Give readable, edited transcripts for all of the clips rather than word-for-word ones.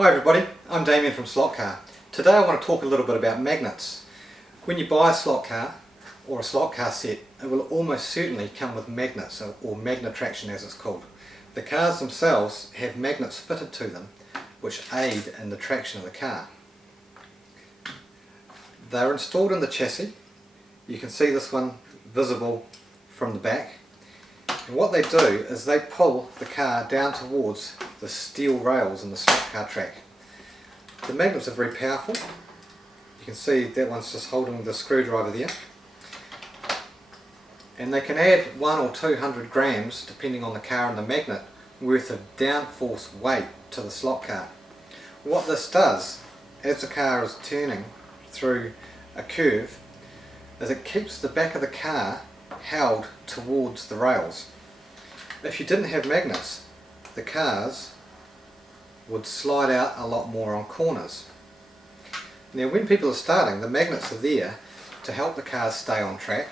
Hi everybody, I'm Damien from Slotcar. Today I want to talk a little bit about magnets. When you buy a slot car or a slot car set, it will almost certainly come with magnets, or magnet traction as it's called. The cars themselves have magnets fitted to them which aid in the traction of the car. They're installed in the chassis. You can see this one visible from the back. And what they do is they pull the car down towards the steel rails in the slot car track. The magnets are very powerful. You can see that one's just holding the screwdriver there. And they can add 100 or 200 grams, depending on the car and the magnet, worth of downforce weight to the slot car. What this does, as the car is turning through a curve, is it keeps the back of the car held towards the rails. If you didn't have magnets, the cars would slide out a lot more on corners. Now when people are starting, the magnets are there to help the cars stay on track,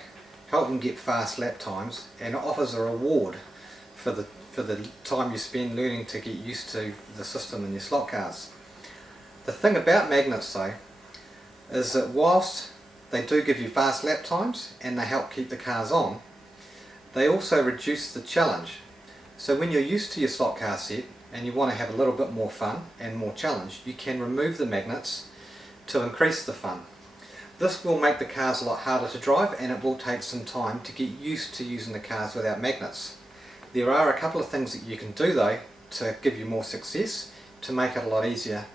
help them get fast lap times, and it offers a reward for the time you spend learning to get used to the system in your slot cars. The thing about magnets though is that whilst they do give you fast lap times and they help keep the cars on, they also reduce the challenge. So when you're used to your slot car set and you want to have a little bit more fun and more challenge, you can remove the magnets to increase the fun. This will make the cars a lot harder to drive, and it will take some time to get used to using the cars without magnets. There are a couple of things that you can do though to give you more success, to make it a lot easier,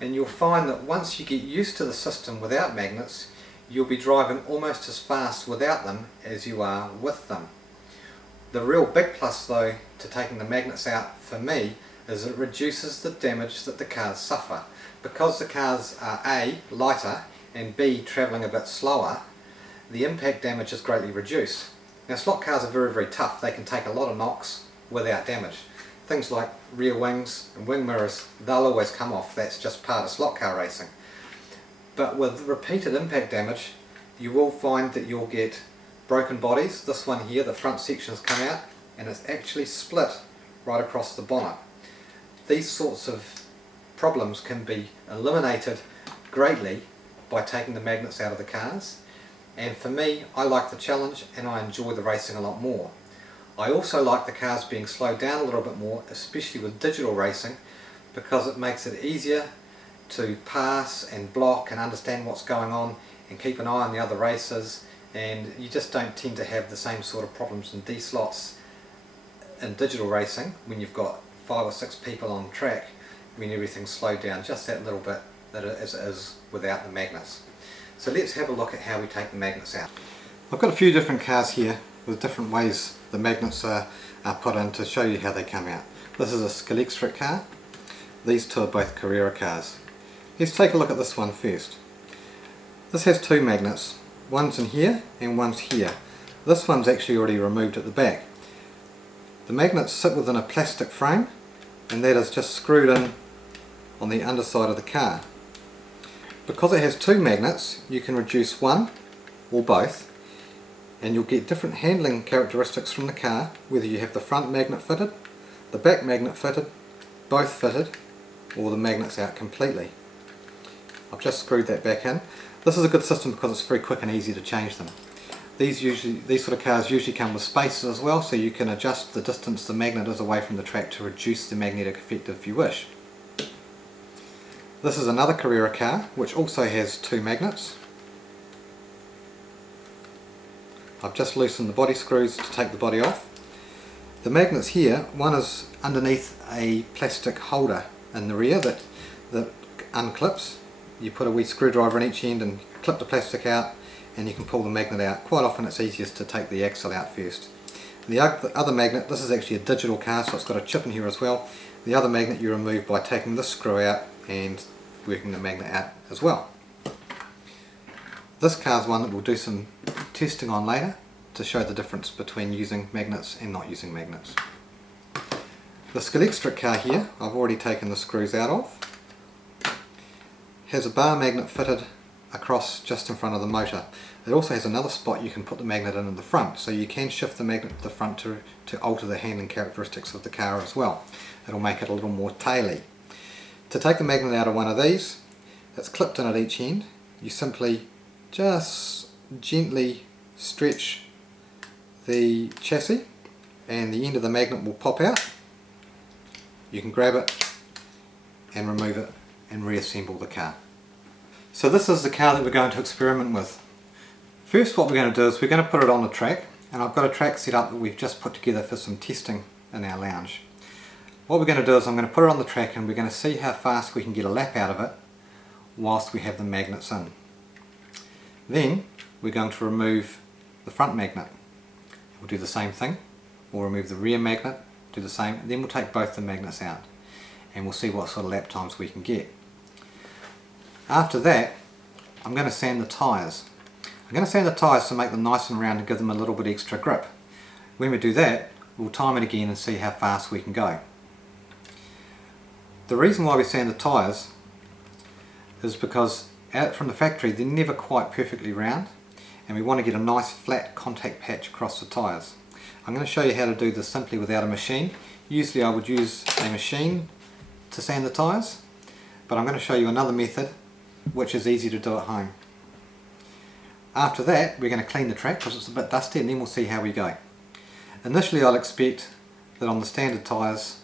and you'll find that once you get used to the system without magnets, you'll be driving almost as fast without them as you are with them. The real big plus though to taking the magnets out for me is it reduces the damage that the cars suffer. Because the cars are A, lighter, and B, travelling a bit slower, the impact damage is greatly reduced. Now slot cars are very, very tough. They can take a lot of knocks without damage. Things like rear wings and wing mirrors, they'll always come off. That's just part of slot car racing. But with repeated impact damage, you will find that you'll get broken bodies. This one here, the front section has come out and it's actually split right across the bonnet. These sorts of problems can be eliminated greatly by taking the magnets out of the cars, and for me, I like the challenge and I enjoy the racing a lot more. I also like the cars being slowed down a little bit more, especially with digital racing, because it makes it easier to pass and block and understand what's going on and keep an eye on the other racers, and you just don't tend to have the same sort of problems in D-slots in digital racing when you've got 5 or 6 people on track, when everything's slowed down just that little bit as it is without the magnets. So let's have a look at how we take the magnets out. I've got a few different cars here with different ways the magnets are put in to show you how they come out. This is a Scalextric car. These two are both Carrera cars. Let's take a look at this one first. This has 2 magnets. One's in here and one's here. This one's actually already removed at the back. The magnets sit within a plastic frame, and that is just screwed in on the underside of the car. Because it has 2 magnets, you can reduce one or both, and you'll get different handling characteristics from the car, whether you have the front magnet fitted, the back magnet fitted, both fitted, or the magnets out completely. I've just screwed that back in. This is a good system because it's very quick and easy to change them. These sort of cars usually come with spacers as well, so you can adjust the distance the magnet is away from the track to reduce the magnetic effect if you wish. This is another Carrera car which also has 2 magnets. I've just loosened the body screws to take the body off. The magnets here, one is underneath a plastic holder in the rear that unclips. You put a wee screwdriver in each end and clip the plastic out, and you can pull the magnet out. Quite often it's easiest to take the axle out first. The other magnet, this is actually a digital car, so it's got a chip in here as well. The other magnet you remove by taking this screw out and working the magnet out as well. This car is one that we'll do some testing on later to show the difference between using magnets and not using magnets. The Scalextric car here, I've already taken the screws out of, has a bar magnet fitted across just in front of the motor. It also has another spot you can put the magnet in the front, so you can shift the magnet to the front to alter the handling characteristics of the car as well. It'll make it a little more taily. To take the magnet out of one of these, it's clipped in at each end. You simply just gently stretch the chassis and the end of the magnet will pop out. You can grab it and remove it and reassemble the car. So this is the car that we're going to experiment with. First, what we're going to do is we're going to put it on the track, and I've got a track set up that we've just put together for some testing in our lounge. What we're going to do is I'm going to put it on the track and we're going to see how fast we can get a lap out of it whilst we have the magnets in. Then we're going to remove the front magnet. We'll do the same thing. We'll remove the rear magnet, do the same, then we'll take both the magnets out and we'll see what sort of lap times we can get. After that, I'm going to sand the tyres. I'm going to sand the tyres to make them nice and round and give them a little bit extra grip. When we do that, we'll time it again and see how fast we can go. The reason why we sand the tyres is because out from the factory they're never quite perfectly round, and we want to get a nice flat contact patch across the tyres. I'm going to show you how to do this simply without a machine. Usually I would use a machine to sand the tyres, but I'm going to show you another method which is easy to do at home. After that we're going to clean the track because it's a bit dusty, and then we'll see how we go. Initially I'll expect that on the standard tyres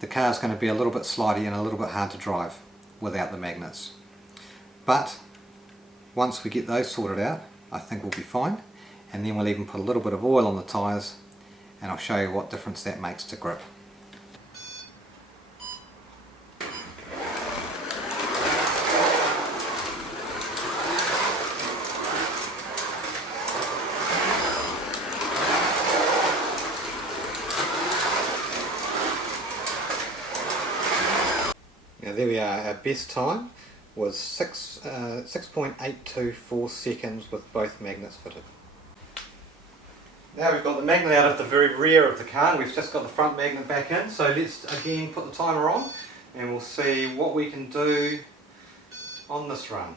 the car is going to be a little bit slidey and a little bit hard to drive without the magnets. But once we get those sorted out, I think we'll be fine, and then we'll even put a little bit of oil on the tyres and I'll show you what difference that makes to grip. Now there we are, our best time was 6.824 seconds with both magnets fitted. Now we've got the magnet out of the very rear of the car and we've just got the front magnet back in, so let's again put the timer on and we'll see what we can do on this run.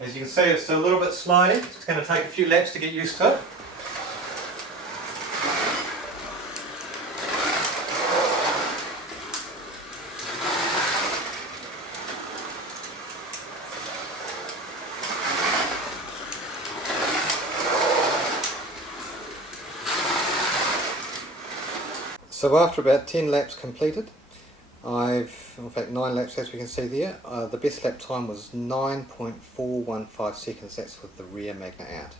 As you can see, it's a little bit slow. It's going to take a few laps to get used to it. So after about 10 laps completed, in fact 9 laps as we can see there, the best lap time was 9.415 seconds, that's with the rear magnet out.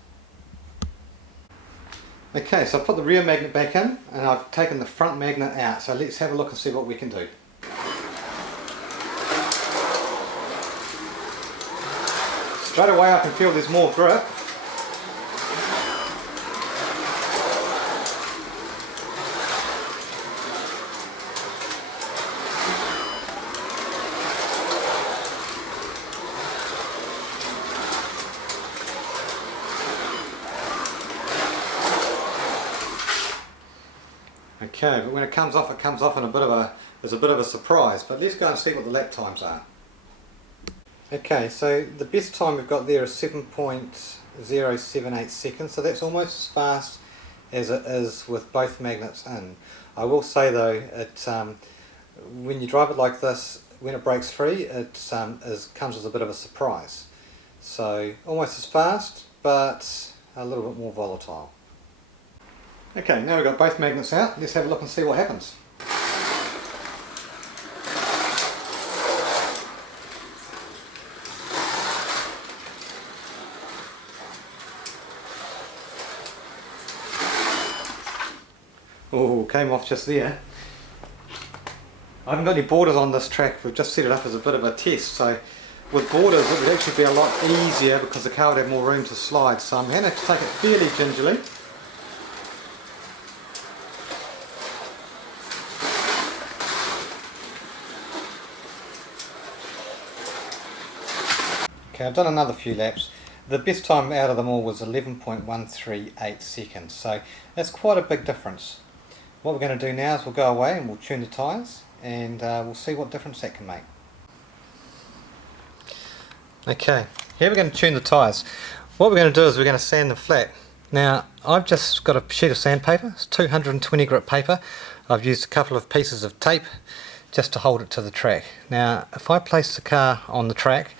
Okay, so I've put the rear magnet back in and I've taken the front magnet out, so let's have a look and see what we can do. Straight away I can feel there's more grip. Okay, but when it comes off in there's a bit of a surprise, but let's go and see what the lap times are. Okay, so the best time we've got there is 7.078 seconds, so that's almost as fast as it is with both magnets in. I will say though, when you drive it like this, when it breaks free, it comes as a bit of a surprise. So almost as fast, but a little bit more volatile. Okay, now we've got both magnets out, let's have a look and see what happens. Oh, came off just there. I haven't got any borders on this track, we've just set it up as a bit of a test, so with borders it would actually be a lot easier because the car would have more room to slide, so I'm going to take it fairly gingerly. Okay, I've done another few laps. The best time out of them all was 11.138 seconds, so that's quite a big difference. What we're going to do now is we'll go away and we'll tune the tyres and we'll see what difference that can make. Okay, here we're going to tune the tyres. What we're going to do is we're going to sand them flat. Now I've just got a sheet of sandpaper, it's 220 grit paper. I've used a couple of pieces of tape just to hold it to the track. Now if I place the car on the track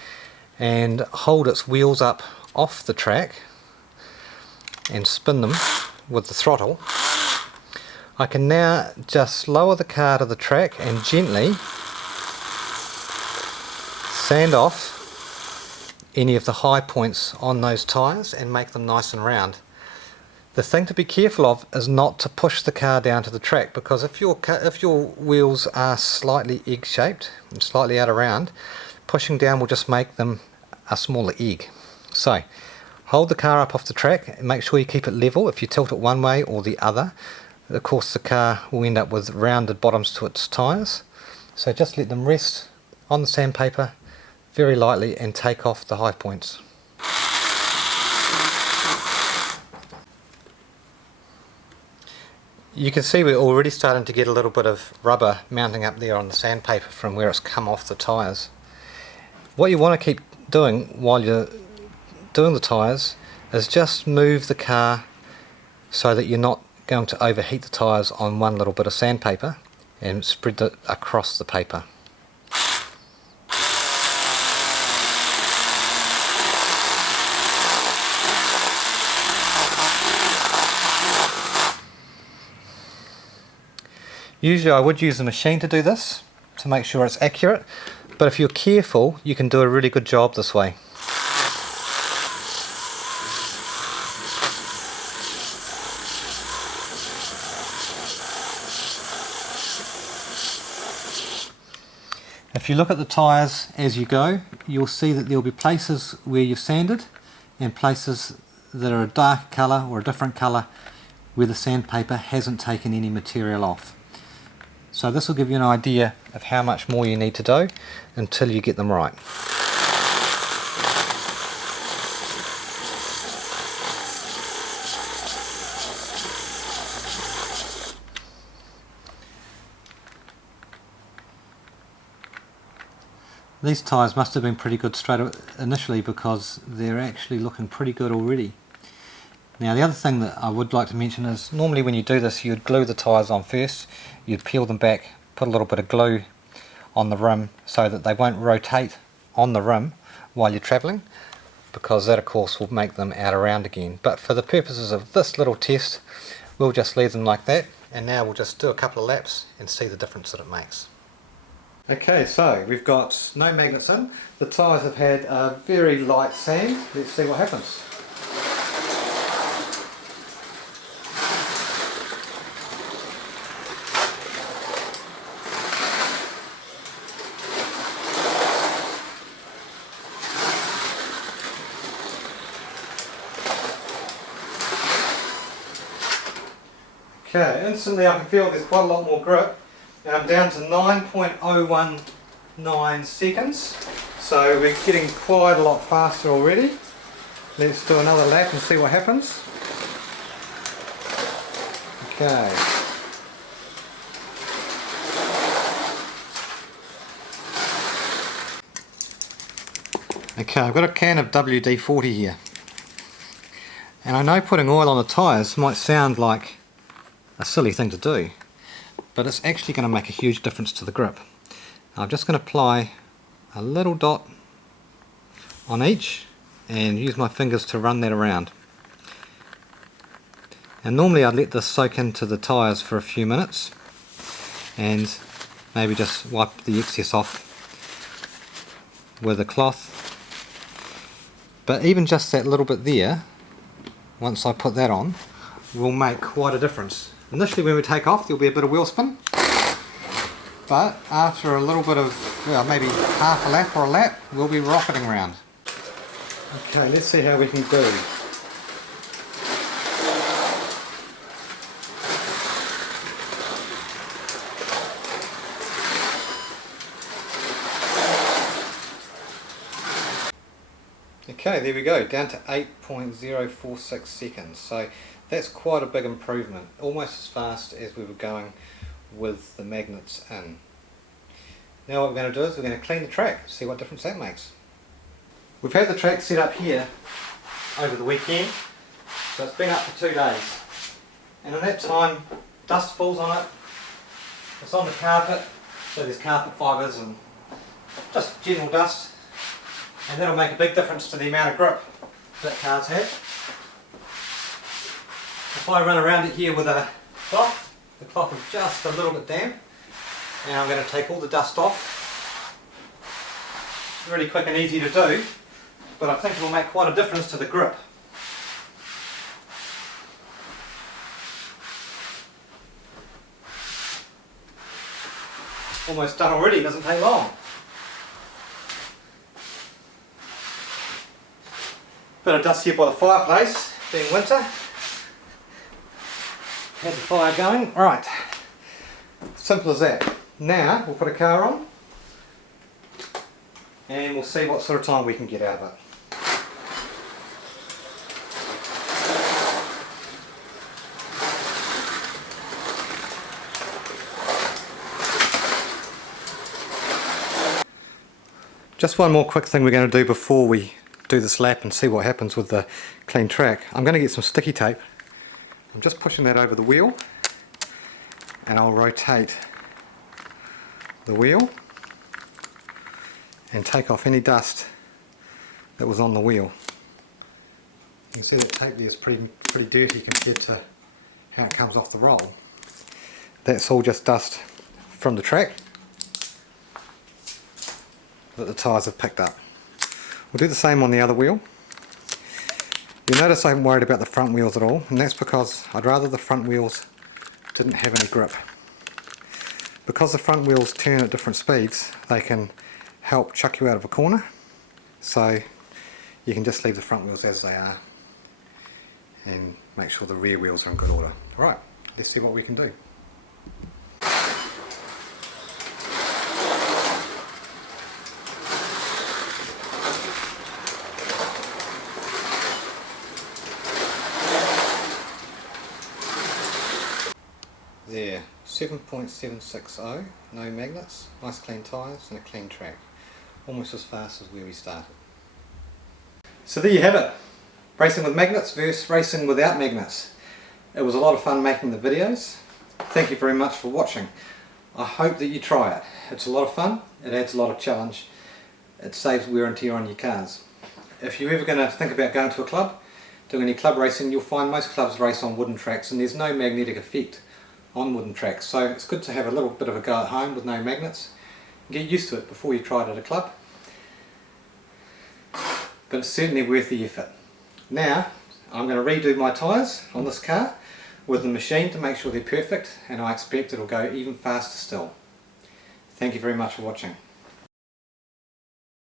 and hold its wheels up off the track and spin them with the throttle, I can now just lower the car to the track and gently sand off any of the high points on those tyres and make them nice and round. The thing to be careful of is not to push the car down to the track, because if your wheels are slightly egg shaped and slightly out around, pushing down will just make them a smaller egg. So hold the car up off the track and make sure you keep it level. If you tilt it one way or the other, of course the car will end up with rounded bottoms to its tyres. So just let them rest on the sandpaper very lightly and take off the high points. You can see we're already starting to get a little bit of rubber mounting up there on the sandpaper from where it's come off the tyres. What you want to keep doing while you're doing the tyres is just move the car so that you're not going to overheat the tyres on one little bit of sandpaper, and spread it across the paper. Usually I would use a machine to do this to make sure it's accurate, but if you're careful you can do a really good job this way. If you look at the tyres as you go, you'll see that there will be places where you've sanded and places that are a dark colour or a different colour where the sandpaper hasn't taken any material off. So this will give you an idea of how much more you need to do until you get them right. These tyres must have been pretty good straight initially, because they're actually looking pretty good already. Now the other thing that I would like to mention is, normally when you do this you'd glue the tyres on first, you'd peel them back, put a little bit of glue on the rim so that they won't rotate on the rim while you're travelling, because that of course will make them out around again. But for the purposes of this little test we'll just leave them like that, and now we'll just do a couple of laps and see the difference that it makes. Okay, so we've got no magnets in, the tyres have had a very light sand. Let's see what happens. Okay, instantly I can feel there's quite a lot more grip. Now I'm down to 9.019 seconds, so we're getting quite a lot faster already. Let's do another lap and see what happens. Okay. Okay, I've got a can of WD-40 here. And I know putting oil on the tyres might sound like a silly thing to do, but it's actually going to make a huge difference to the grip. I'm just going to apply a little dot on each and use my fingers to run that around. And normally I'd let this soak into the tyres for a few minutes and maybe just wipe the excess off with a cloth, but even just that little bit there, once I put that on, will make quite a difference. Initially when we take off there'll be a bit of wheel spin, but after a little bit of, well, maybe half a lap or a lap, we'll be rocketing around. Okay, let's see how we can do. Okay, there we go, down to 8.046 seconds. So that's quite a big improvement, almost as fast as we were going with the magnets in. Now what we're going to do is we're going to clean the track, see what difference that makes. We've had the track set up here over the weekend, so it's been up for 2 days. And in that time, dust falls on it, it's on the carpet, so there's carpet fibres and just general dust, and that'll make a big difference to the amount of grip that cars have. If I run around it here with a cloth, the cloth is just a little bit damp, and I'm going to take all the dust off. It's really quick and easy to do, but I think it will make quite a difference to the grip. Almost done already, doesn't take long. Bit of dust here by the fireplace, being winter. Had the fire going. Right, simple as that. Now we'll put a car on and we'll see what sort of time we can get out of it. Just one more quick thing we're going to do before we do this lap and see what happens with the clean track. I'm going to get some sticky tape. I'm just pushing that over the wheel and I'll rotate the wheel and take off any dust that was on the wheel. You can see that tape there is pretty dirty compared to how it comes off the roll. That's all just dust from the track that the tyres have picked up. We'll do the same on the other wheel. You'll notice I haven't worried about the front wheels at all, and that's because I'd rather the front wheels didn't have any grip. Because the front wheels turn at different speeds, they can help chuck you out of a corner, so you can just leave the front wheels as they are and make sure the rear wheels are in good order. Alright, let's see what we can do. There, 7.760, no magnets, nice clean tyres and a clean track. Almost as fast as where we started. So there you have it. Racing with magnets versus racing without magnets. It was a lot of fun making the videos. Thank you very much for watching. I hope that you try it. It's a lot of fun, it adds a lot of challenge, it saves wear and tear on your cars. If you're ever going to think about going to a club, doing any club racing, you'll find most clubs race on wooden tracks and there's no magnetic effect on wooden tracks, so it's good to have a little bit of a go at home with no magnets. Get used to it before you try it at a club, but it's certainly worth the effort. Now I'm going to redo my tyres on this car with the machine to make sure they're perfect, and I expect it'll go even faster still. Thank you very much for watching.